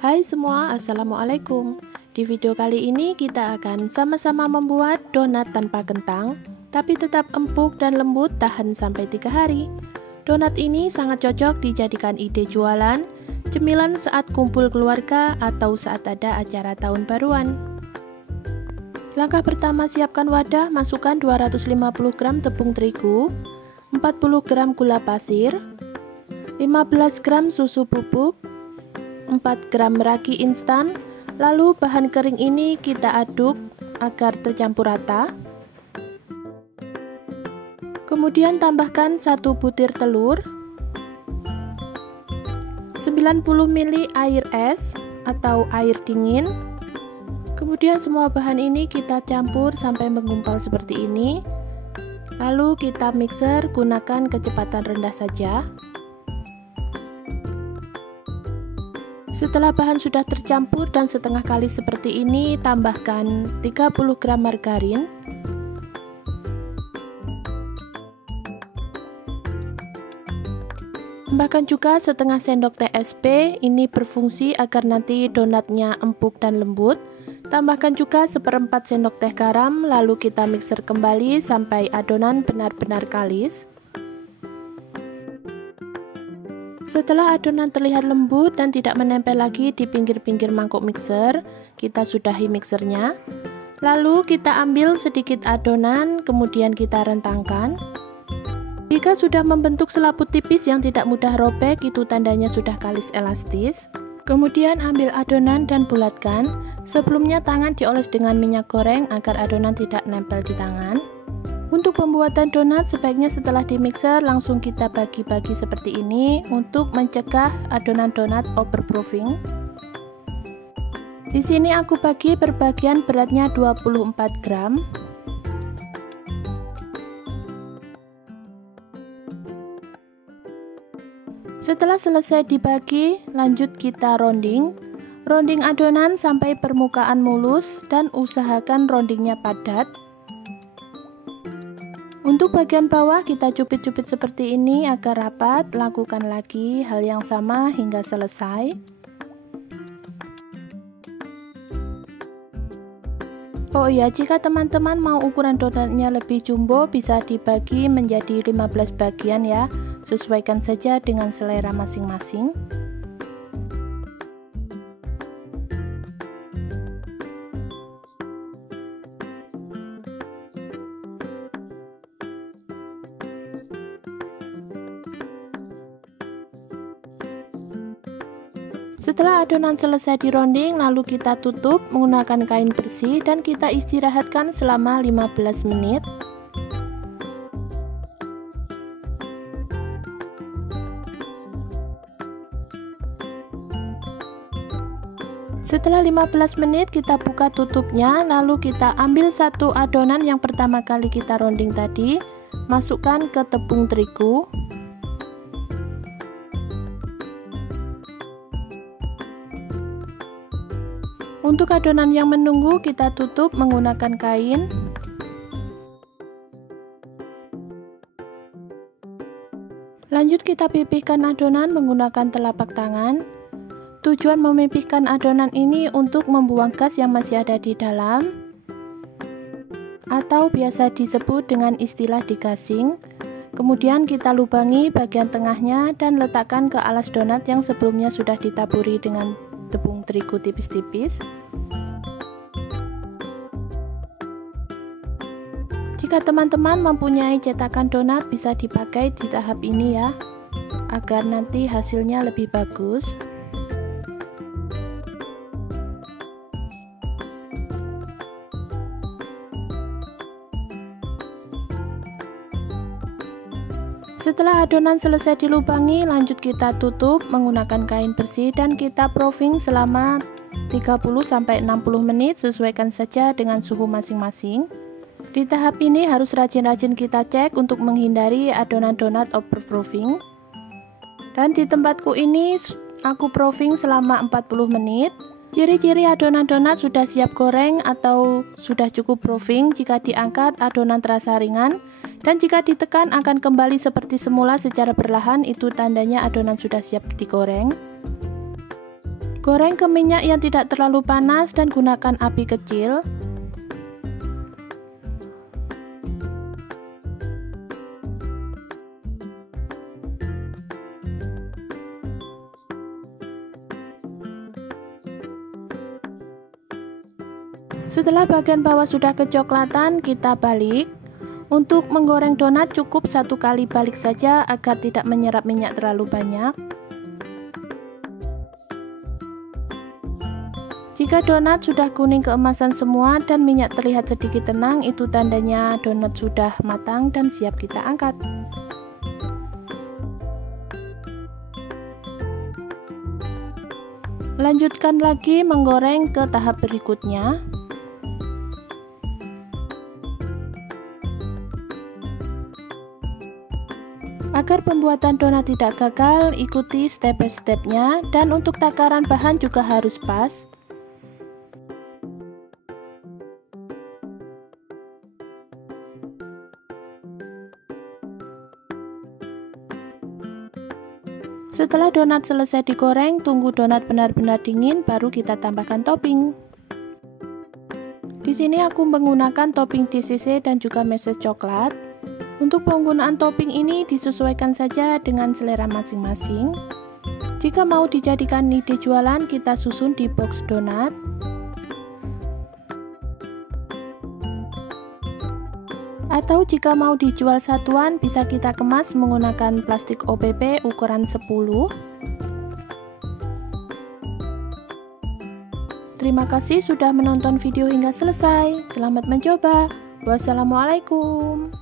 Hai semua, assalamualaikum. Di video kali ini kita akan sama-sama membuat donat tanpa kentang, tapi tetap empuk dan lembut, tahan sampai 3 hari. Donat ini sangat cocok dijadikan ide jualan, cemilan saat kumpul keluarga atau saat ada acara tahun baruan. Langkah pertama, siapkan wadah, masukkan 250 gram tepung terigu, 40 gram gula pasir, 15 gram susu bubuk, 4 gram ragi instan. Lalu bahan kering ini kita aduk agar tercampur rata. Kemudian tambahkan 1 butir telur, 90 ml air es atau air dingin. Kemudian semua bahan ini kita campur sampai menggumpal seperti ini. Lalu kita mixer, gunakan kecepatan rendah saja. Setelah bahan sudah tercampur dan setengah kali seperti ini, tambahkan 30 gram margarin, tambahkan juga setengah sendok teh SP. Ini berfungsi agar nanti donatnya empuk dan lembut. Tambahkan juga seperempat sendok teh garam, lalu kita mixer kembali sampai adonan benar-benar kalis. Setelah adonan terlihat lembut dan tidak menempel lagi di pinggir-pinggir mangkuk mixer, kita sudahi mixernya. Lalu kita ambil sedikit adonan, kemudian kita rentangkan. Jika sudah membentuk selaput tipis yang tidak mudah robek, itu tandanya sudah kalis elastis. Kemudian ambil adonan dan bulatkan. Sebelumnya tangan dioles dengan minyak goreng agar adonan tidak nempel di tangan. Untuk pembuatan donat sebaiknya setelah dimixer langsung kita bagi-bagi seperti ini untuk mencegah adonan donat overproofing. Di sini aku bagi berbagian beratnya 24 gram. Setelah selesai dibagi, lanjut kita rounding. Rounding adonan sampai permukaan mulus dan usahakan roundingnya padat. Untuk bagian bawah kita cupit-cupit seperti ini agar rapat. Lakukan lagi hal yang sama hingga selesai. Oh iya, jika teman-teman mau ukuran donatnya lebih jumbo, bisa dibagi menjadi 15 bagian ya. Sesuaikan saja dengan selera masing-masing. Setelah adonan selesai dironding, lalu kita tutup menggunakan kain bersih dan kita istirahatkan selama 15 menit. Setelah 15 menit kita buka tutupnya, lalu kita ambil satu adonan yang pertama kali kita rounding tadi, masukkan ke tepung terigu. Untuk adonan yang menunggu kita tutup menggunakan kain. Lanjut kita pipihkan adonan menggunakan telapak tangan. Tujuan memipihkan adonan ini untuk membuang gas yang masih ada di dalam, atau biasa disebut dengan istilah digasing. Kemudian kita lubangi bagian tengahnya dan letakkan ke alas donat yang sebelumnya sudah ditaburi dengan tepung terigu tipis-tipis. Jika teman-teman mempunyai cetakan donat, bisa dipakai di tahap ini ya, agar nanti hasilnya lebih bagus. Setelah adonan selesai dilubangi, lanjut kita tutup menggunakan kain bersih dan kita proofing selama 30-60 menit, sesuaikan saja dengan suhu masing-masing. Di tahap ini harus rajin-rajin kita cek untuk menghindari adonan donat overproofing. Dan di tempatku ini aku proofing selama 40 menit. Ciri-ciri adonan donat sudah siap goreng atau sudah cukup proofing: jika diangkat adonan terasa ringan, dan jika ditekan akan kembali seperti semula secara perlahan, itu tandanya adonan sudah siap digoreng. Goreng ke minyak yang tidak terlalu panas dan gunakan api kecil. Setelah bagian bawah sudah kecoklatan, kita balik. Untuk menggoreng donat cukup 1 kali balik saja agar tidak menyerap minyak terlalu banyak. Jika donat sudah kuning keemasan semua dan minyak terlihat sedikit tenang, itu tandanya donat sudah matang dan siap kita angkat. Lanjutkan lagi menggoreng ke tahap berikutnya. Agar pembuatan donat tidak gagal, ikuti step by stepnya, dan untuk takaran bahan juga harus pas. Setelah donat selesai digoreng, tunggu donat benar-benar dingin, baru kita tambahkan topping. Di sini aku menggunakan topping DCC dan juga meses coklat. Untuk penggunaan topping ini disesuaikan saja dengan selera masing-masing. Jika mau dijadikan ide jualan, kita susun di box donat. Atau jika mau dijual satuan, bisa kita kemas menggunakan plastik OPP ukuran 10. Terima kasih sudah menonton video hingga selesai. Selamat mencoba. Wassalamualaikum.